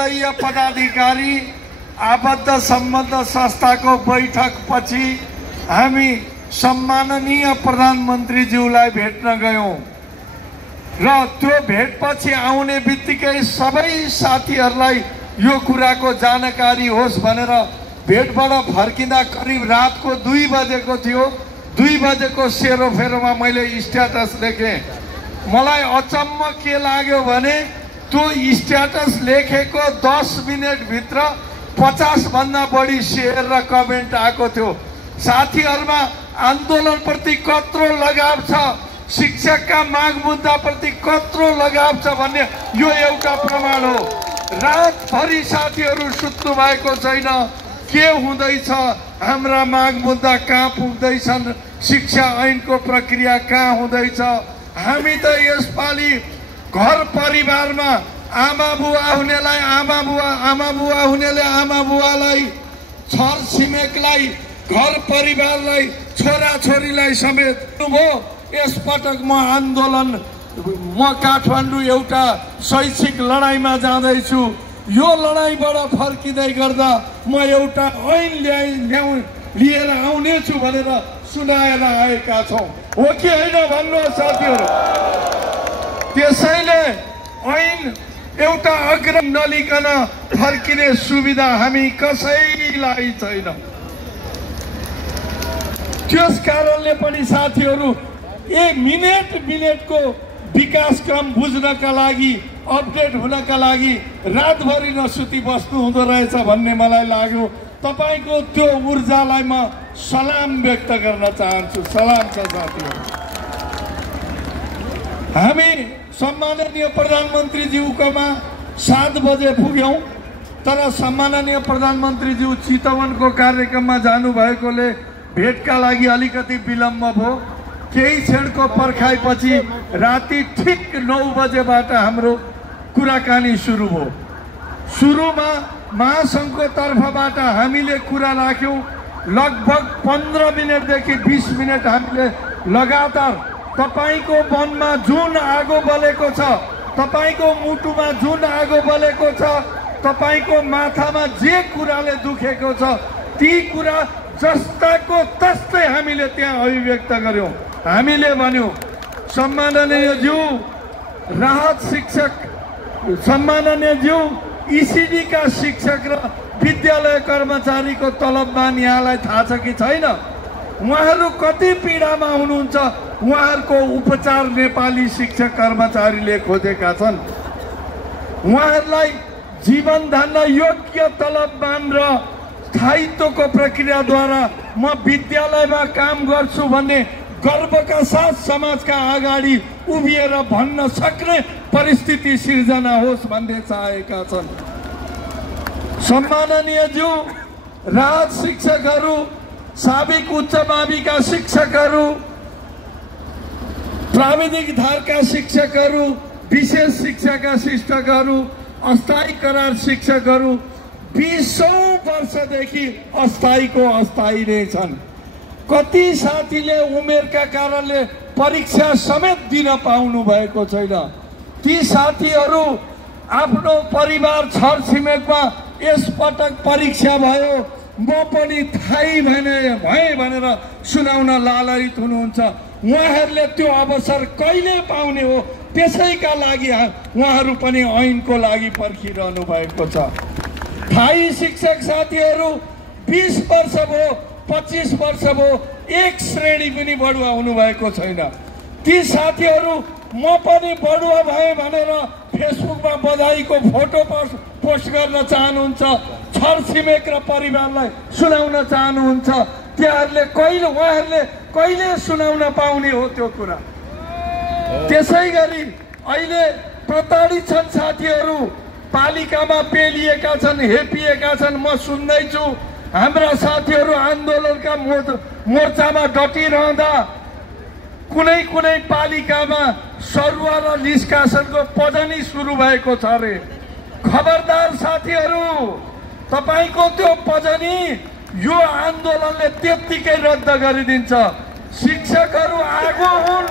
पदाधिकारी आबद्ध सम्बन्ध संस्थाको बैठकपछि हामी सम्माननीय प्रधानमन्त्रीज्यूलाई भेट्न गयौं र त्यो भेटपछि आउने बित्तिकै सबै साथीहरूलाई यो कुराको जानकारी होस् भनेर भेटबाट फर्किँदा करिब रातको 2 बजेको थियो। 2 बजेको सेरोफेरोमा मैले स्ट्याटस लेखेँ। मलाई अचम्म के लाग्यो भने त्यो स्ट्याटस लेखेको 10 मिनेटभित्र 50 भन्दा बढी शेयर र कमेन्ट आएको थियो। साथीहरुमा आन्दोलनप्रति कत्रो लगाव छ, शिक्षकका माग मुद्दाप्रति कत्रो लगाव छ भन्ने यो एउटा प्रमाण हो। रातभरि साथीहरु सुत्नु भएको छैन। के हुँदैछ, हाम्रा माग मुद्दा कहाँ पुग्दैछन्, शिक्षा ऐनको प्रक्रिया कहाँ हुँदैछ। हामी त यसपालि घर परिवारमा आमा बुवा हुनेलाई आमा बुवा हुनेले आमा बुवालाई, छर छिमेकलाई, घर परिवारलाई, छोरा छोरीलाई समेत भयो। यस पटक म काठमाडौँ एउटा शैक्षिक लडाईँमा जाँदैछु। यो लडाईँबाट फर्किँदै गर्दा म एउटा ऐन लिएर आउनेछु भनेर सुनाएर आएका छौं। हो कि होइन भन्नुहोस् साथीहरु। त्यसैले ऐन एउटा अग्रिम नलिकन फर्किने सुविधा हामी कसैलाई छैन। त्यस कारणले पनि साथीहरु मिनेटको विकास क्रम बुझ्नका लागि, अपडेट हुनका लागि रातभरि नसुती बस्नु हुँदो रहेछ भन्ने मलाई लाग्यो। तपाईको त्यो ऊर्जालाई म सलाम व्यक्त गर्न चाहन्छु। सलाम छ साथीहरु। हामी सम्माननीय प्रधानमन्त्रीज्यूकोमा 7 बजे पुग्यौं, तर सम्माननीय प्रधानमन्त्रीज्यू चितवनको कार्यक्रममा जानु भएकोले भेटका लागि अलिकति विलम्ब भयो। केही क्षणको पर्खाइपछि राति ठीक 9 बजेबाट हाम्रो कुराकानी सुरु भयो। सुरुमा महासंघको तर्फबाट हामीले कुरा राख्यौं। लगभग 15 मिनेटदेखि 20 मिनेट हामीले लगातार तपाईको मनमा जुन आगो बलेको छ, तपाईको मुटुमा जुन आगो बलेको छ, तपाईको माथामा जे कुराले दुखेको छ, ती कुरा जस्ताको तस्तै हामीले त्यहाँ अभिव्यक्त गर्यौं। हामीले भन्यौं सम्माननीय ज्यू राहत शिक्षक, सम्माननीय ज्यू ईसीडी का शिक्षक र विद्यालय कर्मचारीको तलबमान यहाँलाई थाहा छ कि छैन? उहाँहरू कति पीडामा हुनुहुन्छ। उहाँहरूको उपचार नेपाली शिक्षक कर्मचारीले खोजेका छन्। उहाँहरूलाई जीवन धान्न योग्य तलबमान र स्थायित्वको प्रक्रियाद्वारा म विद्यालयमा काम गर्छु भन्ने गर्वका साथ समाजका अगाडि उभिएर भन्न सक्ने परिस्थिति सिर्जना होस् भन्ने चाहेका छन्। सम्माननीय ज्यू राहत शिक्षकहरू, साबिक उच्च माविका शिक्षकहरू, प्राविधिक धारका शिक्षकहरू, विशेष शिक्षाका शिक्षकहरू, अस्थायी करार शिक्षकहरू 20 वर्षदेखि अस्थायीको अस्थायी नै छन्। कति साथीले उमेरका कारणले परीक्षा समेत दिन पाउनु भएको छैन। ती साथीहरू आफ्नो परिवार छर छिमेकमा यस पटक परीक्षा भयो, म पनि थाहै भए भनेर सुनाउन लालयित हुनुहुन्छ। उहाँहरूले त्यो अवसर कहिले पाउने हो, त्यसैका लागि उहाँहरू पनि ऐनको लागि पर्खिरहनु भएको छ। थाई शिक्षक साथीहरू 20 वर्ष भयो, 25 वर्ष भयो, एक श्रेणी पनि बढुवा हुनु भएको छैन। ती साथीहरू म पनि बढुवा भए भनेर फेसबुकमा बधाईको फोटो पोस्ट गर्न चाहनुहुन्छ, छर छिमेक र परिवारलाई सुनाउन चाहनुहुन्छ। उहाँहरूले कहिले सुनाउन पाउने हो त्यो कुरा। त्यसैगरी अहिले प्रताडित छन् साथीहरू, पालिकामा पेलिएका छन्, हेपिएका छन्। म सुन्दैछु हाम्रा साथीहरू आन्दोलनका मोर्चामा डटिरहँदा कुनै पालिकामा सरुवा र निष्कासनको पजनी सुरु भएको छ रे। खबरदार साथीहरू, तपाईको त्यो पजनी यो आन्दोलनले त्यत्तिकै रद्द गरिदिन्छ। शिक्षकहरू आगो हुन्,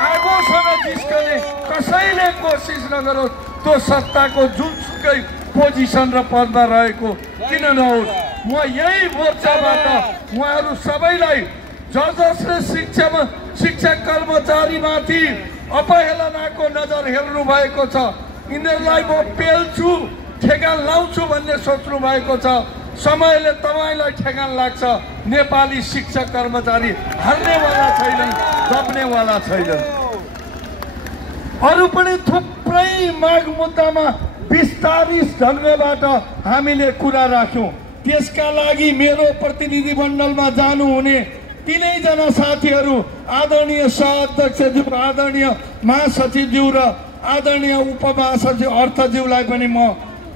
आगोसँग जिस्कने कसैले कोसिस नगरोस्। त्यो सत्ताको जुनसुकै पोजिसन र पदमा रहेको किन नहोस्। म यही मोर्चाबाट उहाँहरू सबैलाई जसले शिक्षा कर्मचारीमाथि अपहेलनाको नजर हेर्नु भएको छ, यिनीहरूलाई म पेल्छु, ठेगान लाउँछु भन्ने सोच्नु भएको छ, समयले तपाईँलाई ठेगान लाग्छ। नेपाली शिक्षक कर्मचारी हार्नेवाला छैनन्, दब्नेवाला छैनन्। अरू पनि थुप्रै माग मुद्दामा विस्तारित ढङ्गबाट हामीले कुरा राख्यौँ। त्यसका लागि मेरो प्रतिनिधि मण्डलमा जानुहुने तीनैजना साथीहरू, आदरणीय सहअध्यक्षज्यू, आदरणीय महासचिवज्यू र आदरणीय उपमहासचिव अर्थज्यूलाई पनि म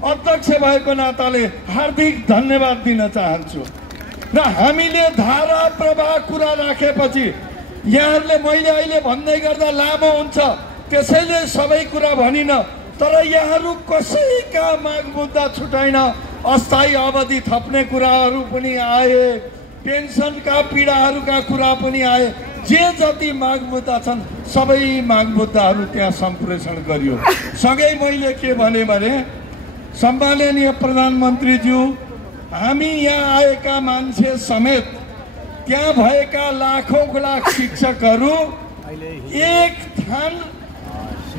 अध्यक्ष भएको नाताले हार्दिक धन्यवाद दिन चाहन्छु। र हामीले धारा प्रवाह कुरा राखेपछि यहाँहरूले मैले अहिले भन्दै गर्दा लामो हुन्छ, त्यसैले सबै कुरा भनिन, तर यहाँहरू कसैका माग मुद्दा छुटाइन। अस्थायी अवधि थप्ने कुराहरू पनि आए, पेन्सनका पीडाहरूका कुरा पनि आए। जे जति माग मुद्दा छन् सबै माग मुद्दाहरू त्यहाँ सम्प्रेषण गरियो। सँगै मैले के भने सम्माननीय प्रधानमन्त्रीज्यू, हामी यहाँ आएका मान्छे समेत त्यहाँ भएका लाखौं लाख शिक्षकहरू एक थान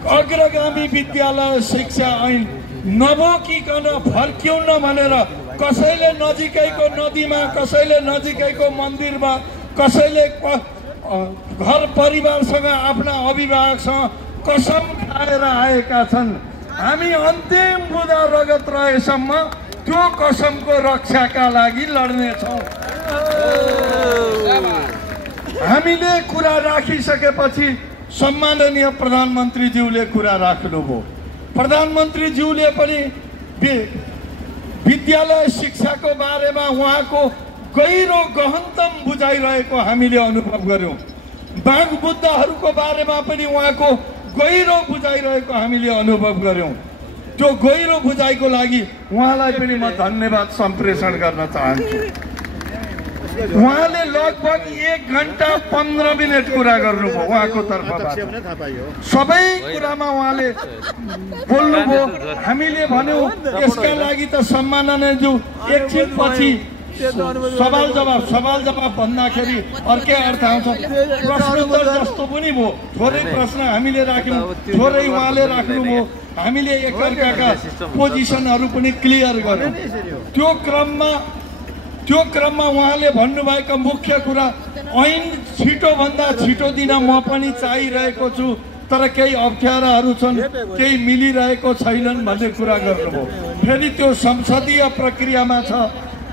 अग्रगामी विद्यालय शिक्षा ऐन नबोकिकन फर्क्यौन भनेर कसैले नजिकैको नदीमा, कसैले नजिकैको मन्दिरमा, कसैले घर परिवारसँग, आफ्ना अभिभावकसँग कसम खाएर आएका छन्। हामी अन्तिम बुँदा रगत रहेसम्म त्यो कसमको रक्षाका लागि लड्नेछौँ। हामीले कुरा राखिसकेपछि सम्माननीय प्रधानमन्त्रीज्यूले कुरा राख्नुभयो। प्रधानमन्त्रीज्यूले पनि विद्यालय शिक्षाको बारेमा उहाँको गहिरो गहनतम बुझाइरहेको हामीले अनुभव गर्यौँ। माग मुद्दाहरूको बारेमा पनि उहाँको गहिरो बुझाइरहेको हामीले अनुभव गर्यौँ। त्यो गहिरो बुझाइको लागि उहाँलाई पनि म धन्यवाद सम्प्रेषण गर्न चाहन्छु। उहाँले लगभग 1 घण्टा 15 मिनट कुरा गर्नुभयो उहाँको तर्फबाट। सबै कुरामा उहाँले बोल्नुभयो। हामीले भन्यौँ यसका लागि त सम्माननीयज्यू एकछिनपछि सवाल जवाब भन्दाखेरि अर्कै अर्थ आउँछ। प्रश्नोत्तर जस्तो पनि भयो। थोरै प्रश्न हामीले राख्यौँ, थोरै उहाँले राख्नुभयो। हामीले एकअर्काका पोजिसनहरू पनि क्लियर गर्यौँ। त्यो क्रममा उहाँले भन्नुभएका मुख्य कुरा, ऐन छिटोभन्दा छिटो दिन म पनि चाहिरहेको छु, तर केही अप्ठ्याराहरू छन्, केही मिलिरहेको छैनन् भन्ने कुरा गर्नुभयो। फेरि त्यो संसदीय प्रक्रियामा छ,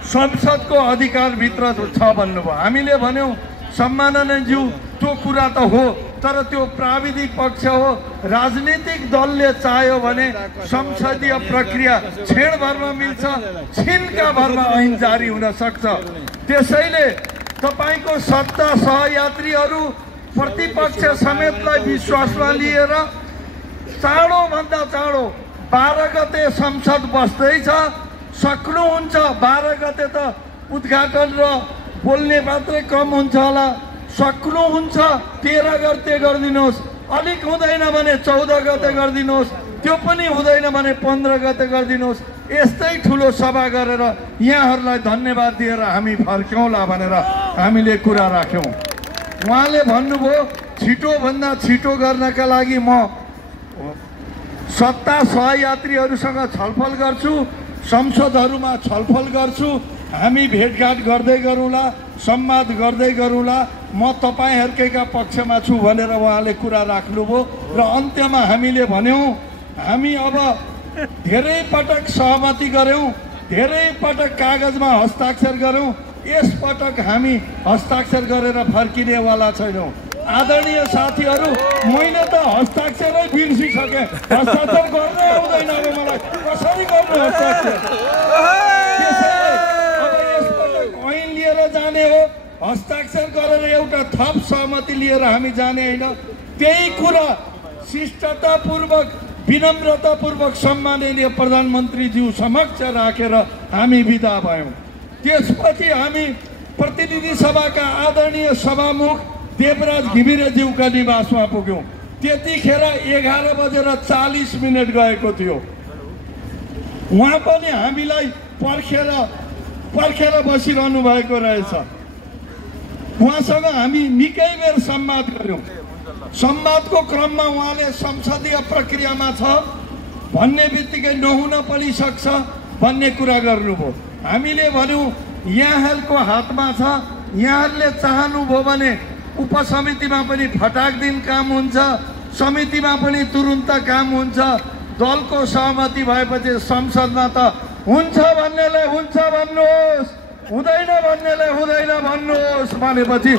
संसदको अधिकारभित्र छ भन्नुभयो। हामीले भन्यौँ सम्माननीयज्यू त्यो कुरा त हो, तर त्यो प्राविधिक पक्ष हो। राजनीतिक दलले चाह्यो भने संसदीय प्रक्रिया क्षणभरमा मिल्छ, छिनका भरमा ऐन जारी हुन सक्छ। त्यसैले तपाईको सत्ता सहयात्रीहरू प्रतिपक्ष समेतलाई विश्वासमा लिएर चाँडोभन्दा चाँडो 12 गते संसद बस्दैछ, सक्नुहुन्छ। 12 गते त उद्घाटन र बोल्ने मात्रै कम हुन्छ होला, सक्नुहुन्छ। 13 गते गरिदिनुहोस्, अलिक हुँदैन भने 14 गते गरिदिनुहोस्, त्यो पनि हुँदैन भने 15 गते गरिदिनुहोस्। यस्तै ठुलो सभा गरेर यहाँहरूलाई धन्यवाद दिएर हामी फर्क्यौँला भनेर हामीले कुरा राख्यौँ। उहाँले भन्नुभयो छिटोभन्दा छिटो गर्नका लागि म सत्ता सहयात्रीहरूसँग छलफल गर्छु, संसदहरूमा छलफल गर्छु, हामी भेटघाट गर्दै गरौँला, संवाद गर्दै गरौँला। म तपाईँहरूकैका पक्षमा छु भनेर उहाँले कुरा राख्नुभयो। र अन्त्यमा हामीले भन्यौँ हामी अब धेरै पटक सहमति गऱ्यौँ, धेरै पटक कागजमा हस्ताक्षर गऱ्यौँ, यसपटक हामी हस्ताक्षर गरेर फर्किनेवाला छैनौँ। आदरणीय साथीहरू, मैले त हस्ताक्षरै बिर्सिसकेँ, हस्ताक्षर गर्नै आउँदैन अब मलाई, कसरी गर्नु हस्ताक्षर। त्यसैले अब यसपटक ऐन लिएर जाने हो, हस्ताक्षर गरेर एउटा थप सहमति लिएर हामी जाने होइन। त्यही कुरा शिष्टतापूर्वक, विनम्रतापूर्वक सम्माननीय प्रधानमन्त्रीज्यू समक्ष राखेर हामी बिदा भयौँ। त्यसपछि हामी प्रतिनिधि सभाका आदरणीय सभामुख देवराज घिमिरेज्यूका निवासमा पुग्यौँ। त्यतिखेर 11:40 गएको थियो। उहाँ पनि हामीलाई पर्खेर बसिरहनु भएको रहेछ। उहाँसँग हामी निकै बेर संवाद गऱ्यौँ। संवादको क्रममा उहाँले संसदीय प्रक्रियामा छ भन्ने बित्तिकै नहुन पनि सक्छ भन्ने कुरा गर्नुभयो। हामीले भन्यौँ यहाँहरूको हातमा छ, यहाँहरूले चाहनुभयो भने उपसमितिमा पनि फटाक दिन काम हुन्छ, समितिमा पनि तुरुन्त काम हुन्छ। दलको सहमति भएपछि संसदमा त हुन्छ भन्नेले हुन्छ भन्नुहोस्, हुँदैन भन्नेले हुँदैन भन्नुहोस् भनेपछि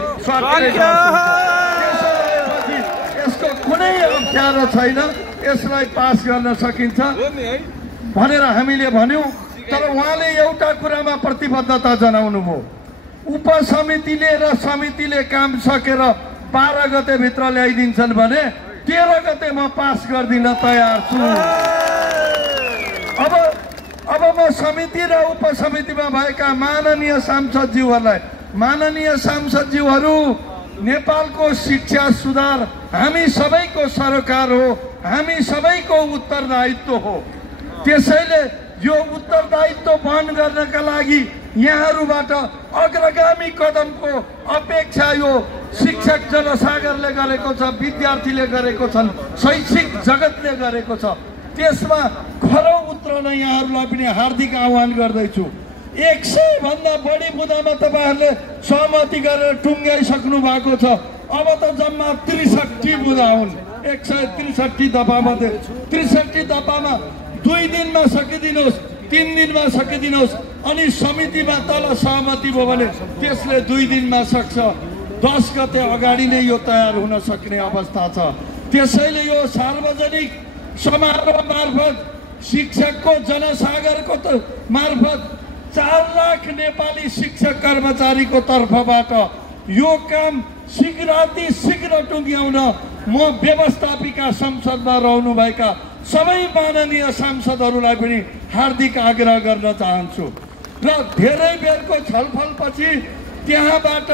यसको कुनै अप्ठ्यारो छैन, यसलाई पास गर्न सकिन्छ भनेर हामीले भन्यौँ। तर उहाँले एउटा कुरामा प्रतिबद्धता जनाउनु भयो, उपसमितिले र समितिले काम सकेर 12 गते भित्र ल्याइदिन्छन् भने 13 गते म पास गरिदिन तयार छु। अब म समिति र उपसमितिमा भएका माननीय सांसदज्यूहरूलाई, माननीय सांसदज्यूहरू, नेपालको शिक्षा सुधार हामी सबैको सरकार हो, हामी सबैको उत्तरदायित्व हो। त्यसैले यो उत्तरदायित्व वहन गर्नका लागि यहाँहरूबाट अग्रगामी कदमको अपेक्षा यो शिक्षक जनसागरले गरेको छ, विद्यार्थीले गरेको छन्, शैक्षिक जगतले गरेको छ। त्यसमा खरो उत्रन यहाँहरूलाई पनि हार्दिक आह्वान गर्दैछु। 100 भन्दा बढी मुद्दामा तपाईँहरूले सहमति गरेर टुङ्ग्याइसक्नु भएको छ। अब त जम्मा 63 मुद्दा हुन्। 163 दफामध्ये 63 दफामा 2 दिनमा सकिदिनुहोस्, 3 दिनमा सकिदिनुहोस्, अनि समितिमा तल सहमति भयो भने त्यसले 2 दिनमा सक्छ। 10 गते अगाडि नै यो तयार हुन सक्ने अवस्था छ। त्यसैले यो सार्वजनिक समारोह मार्फत शिक्षकको जनसागरको मार्फत 4 लाख नेपाली शिक्षक कर्मचारीको तर्फबाट यो काम शीघ्र टुङ्ग्याउन म व्यवस्थापिका संसदमा रहनुभएका सबै माननीय सांसदहरूलाई पनि हार्दिक आग्रह गर्न चाहन्छु। र धेरै बेरको छलफलपछि त्यहाँबाट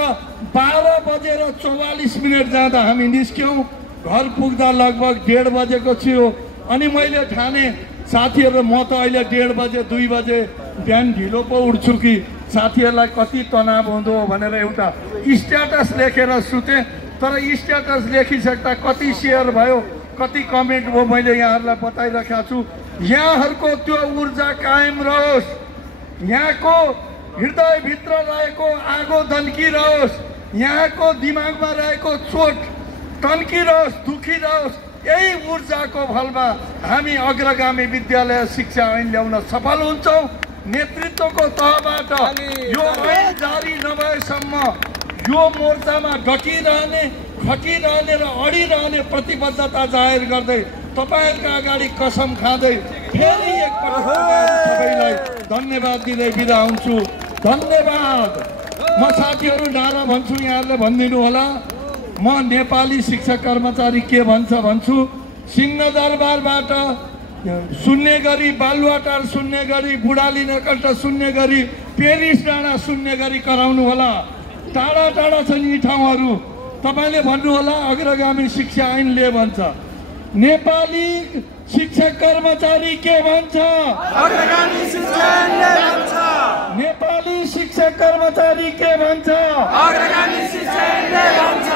12:44 जाँदा हामी निस्क्यौँ। घर पुग्दा लगभग 1:30 बजेको थियो। अनि मैले ठाने साथीहरू, म त अहिले 1:30 बजे 2 बजे बिहान ढिलो पो उठ्छु कि साथीहरूलाई कति तनाव हुँदो भनेर एउटा स्ट्याटस लेखेर सुतेँ। तर स्ट्याटस लेखिसक्दा कति सेयर भयो, कति कमेन्ट भयो मैले यहाँहरूलाई बताइरहेको छु। यहाँहरूको त्यो ऊर्जा कायम रहोस्, यहाँको हृदयभित्र रहेको आगो तन्किरहोस्, यहाँको दिमागमा रहेको चोट तन्किरहोस्, दुखिरहोस्। यही ऊर्जाको फलमा हामी अग्रगामी विद्यालय शिक्षा ऐन ल्याउन सफल हुन्छौँ। नेतृत्वको तहबाट यो ऐन जारी नभएसम्म यो मोर्चामा डटिरहने, खटिरहने र अडिरहने प्रतिबद्धता जाहेर गर्दै तपाईँहरूका अगाडि कसम खाँदै फेरि एकपटक सबैलाई धन्यवाद दिँदै बिदा हुन्छु। धन्यवाद। म साथीहरू नारा भन्छु, यहाँहरूले भनिदिनु होला। म नेपाली शिक्षक कर्मचारी के भन्छ भन्छु। सिंहदरबारबाट सुन्ने गरी, बालुवाटार सुन्ने गरी, बुढाली नकल्ट सुन्ने गरी, पेरिस डाँडा सुन्ने गरी कराउनु होला। टाढा टाढा छन् यी ठाउँहरू। तपाईँले भन्नु होला अग्रगामी शिक्षा ऐनले भन्छ। नेपाली शिक्षक कर्मचारी के भन्छ? अग्रगामी शिक्षा ऐनले भन्छ। नेपाली शिक्षक कर्मचारी के भन्छ? अग्रगामी शिक्षा ऐनले भन्छ।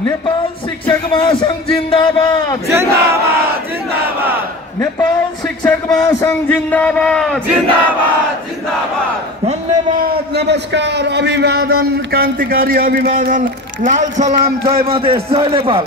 नेपाल शिक्षक महासंघ जिन्दाबाद, जिन्दाबाद, जिन्दाबाद। नेपाल शिक्षक महासंघ जिन्दाबाद, जिन्दाबाद, जिन्दाबाद। धन्यवाद, नमस्कार, अभिवादन, क्रान्तिकारी अभिवादन, लाल सलाम, जय मधेस, जय नेपाल।